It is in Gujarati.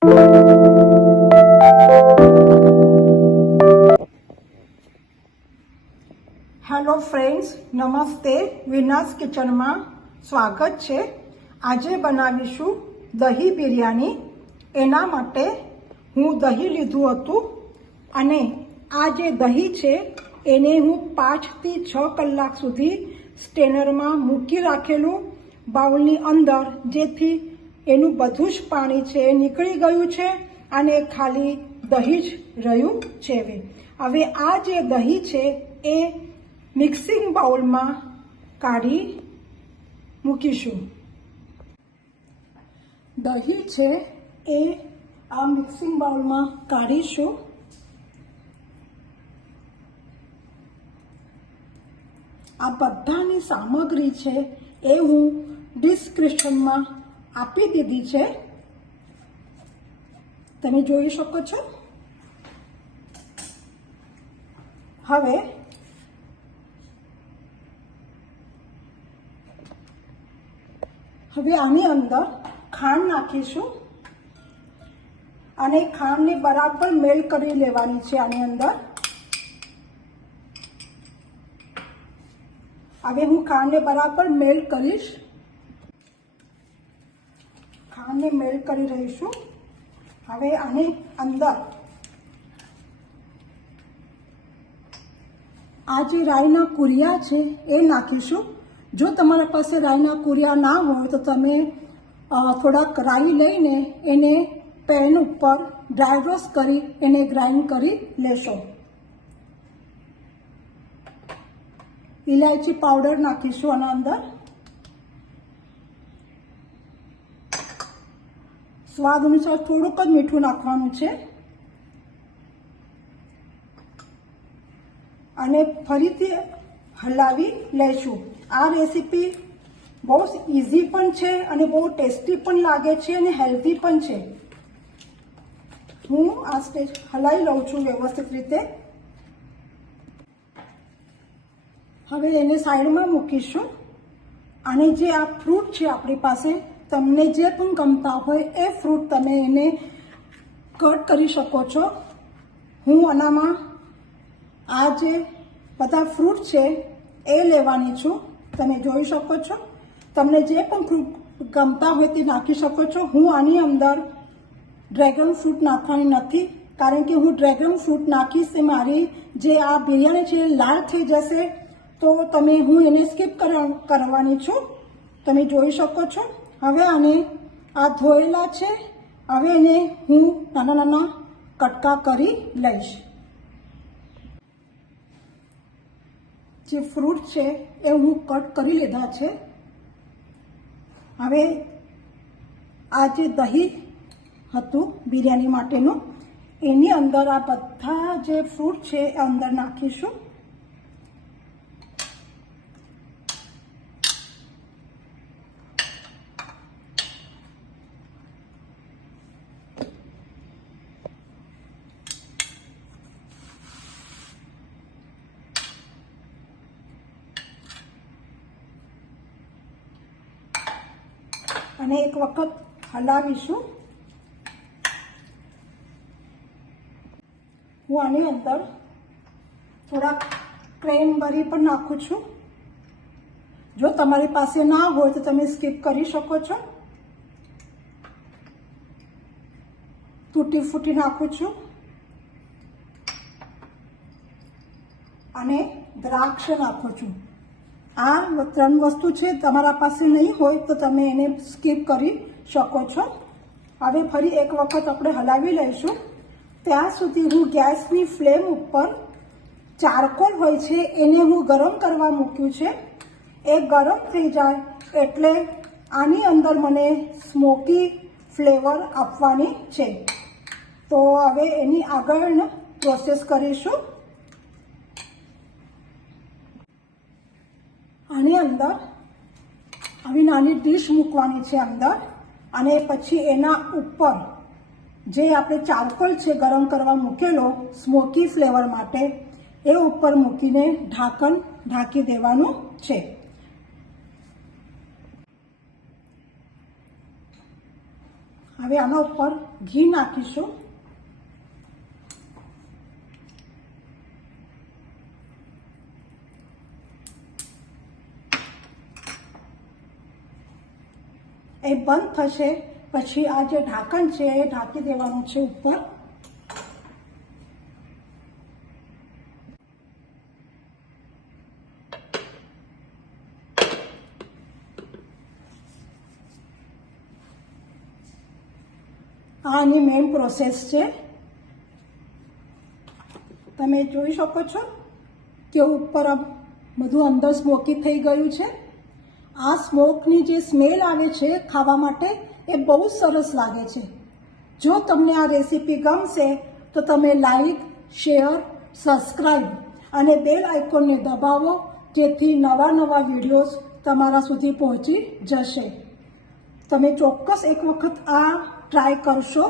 હેલો ફ્રેન્ડ્સ, નમસ્તે. વિનાસ કિચનમાં સ્વાગત છે. આજે બનાવીશું દહીં બિરયાની. એના માટે હું દહીં લીધું હતું અને આ જે દહીં છે એને હું 5 થી 6 કલાક સુધી સ્ટેનરમાં મૂકી રાખેલું બાઉલની અંદર, જેથી એનું બધું જ પાણી છે એ નીકળી ગયું છે અને ખાલી દહીં જ રહ્યું છે. હવે આ જે દહીં છે એ મિક્સિંગ બાઉલમાં કાઢી મૂકીશું. દહીં છે એ આ મિક્સિંગ બાઉલમાં કાઢીશું. આ બધાની સામગ્રી છે એ હું ડિસ્ક્રિપ્શનમાં આપી દીધી છે, તમે જોઈ શકો છો. હવે આની અંદર ખાંડ નાખીશું અને ખાંડને બરાબર મેલ્ટ કરી લેવાની છે આની અંદર. હવે હું ખાંડને બરાબર મેલ્ટ કરીશ. ખાંડને મેલ્ટ કરી રહીશું. હવે આની અંદર આ જે રાઈના કુરિયા છે એ નાખીશું. જો તમારા પાસે રાઈના કુરિયા ના હોય તો તમે થોડાક રાઈ લઈને એને પેન ઉપર ડ્રાય રોસ્ટ કરી એને ગ્રાઇન્ડ કરી લેશો. ઇલાયચી પાવડર નાખીશું આના અંદર. સ્વાદ અનુસાર થોડુંક જ મીઠું નાખવાનું છે અને ફરીથી હલાવી લઈશું. આ રેસીપી બહુ ઇઝી પણ છે અને બહુ ટેસ્ટી પણ લાગે છે અને હેલ્ધી પણ છે. હું આ સ્ટેજ હલાવી લઉં છું વ્યવસ્થિત રીતે. હવે એને સાઈડમાં મૂકીશું અને જે આ ફ્રૂટ છે આપણી પાસે, તમને જે પણ ગમતા હોય એ ફ્રૂટ તમે એને કટ કરી શકો છો. હું આનામાં આ જે બધા ફ્રૂટ છે એ લેવાની છું, તમે જોઈ શકો છો. તમને જે પણ ફ્રૂટ ગમતા હોય તે નાખી શકો છો. હું આની અંદર ડ્રેગન ફ્રૂટ નાખવાની નથી, કારણ કે હું ડ્રેગન ફ્રૂટ નાખીશ એ મારી જે આ બિરયાની છે લાલ થઈ જશે, તો હું એને સ્કીપ કરવાની છું. તમે જોઈ શકો છો. હવે આને આ ધોયેલા છે, હવે એને હું નાના નાના કટકા કરી લઈશ. જે ફ્રૂટ છે એ હું કટ કરી લીધા છે. હવે આ જે દહીં હતું બિરયાની માટેનું, એની અંદર આ બધા જે ફ્રૂટ છે એ અંદર નાખીશું. અને એક વખત હલાવીશું. હું આની અંદર થોડાક ક્રેનબેરી પણ નાખું છું. જો તમારી પાસે ના હોય તો તમે સ્કીપ કરી શકો છો. તૂટી ફૂટી નાખું છું અને દ્રાક્ષ નાખું છું. આ 3 વસ્તુ છે, તમારા પાસે નહીં હોય તો તમે એને સ્કીપ કરી શકો છો. હવે ફરી એક વખત આપણે હલાવી લઈશું. ત્યાં સુધી હું ગેસની ફ્લેમ ઉપર ચારકોલ હોય છે એને હું ગરમ કરવા મૂક્યું છે. એ ગરમ થઈ જાય એટલે આની અંદર મને સ્મોકી ફ્લેવર આપવાની છે. તો હવે એની આગળ પ્રોસેસ કરીશું. આની અંદર આવી નાની ડીશ મૂકવાની છે અંદર, અને પછી એના ઉપર જે આપણે ચારકોલ છે ગરમ કરવા મૂકેલો સ્મોકી ફ્લેવર માટે, એ ઉપર મૂકીને ઢાંકી દેવાનું છે. હવે આના ઉપર ઘી નાખીશું. એ બંધ થશે પછી આ જે ઢાંકણ છે એ ઢાંકી દેવાનું છે ઉપર. આની મેઇન પ્રોસેસ છે. તમે જોઈ શકો છો કે ઉપર બધું અંદર સ્મોકી થઈ ગયું છે. આ સ્મોકની જે સ્મેલ આવે છે ખાવા માટે એ બહુ સરસ લાગે છે. જો તમને આ રેસીપી ગમશે તો તમે લાઈક, શેર, સબસ્ક્રાઈબ અને બેલ આઇકોનને દબાવો, જેથી નવા વિડીયોઝ તમારા સુધી પહોંચી જશે. તમે ચોક્કસ એક વખત આ ટ્રાય કરશો.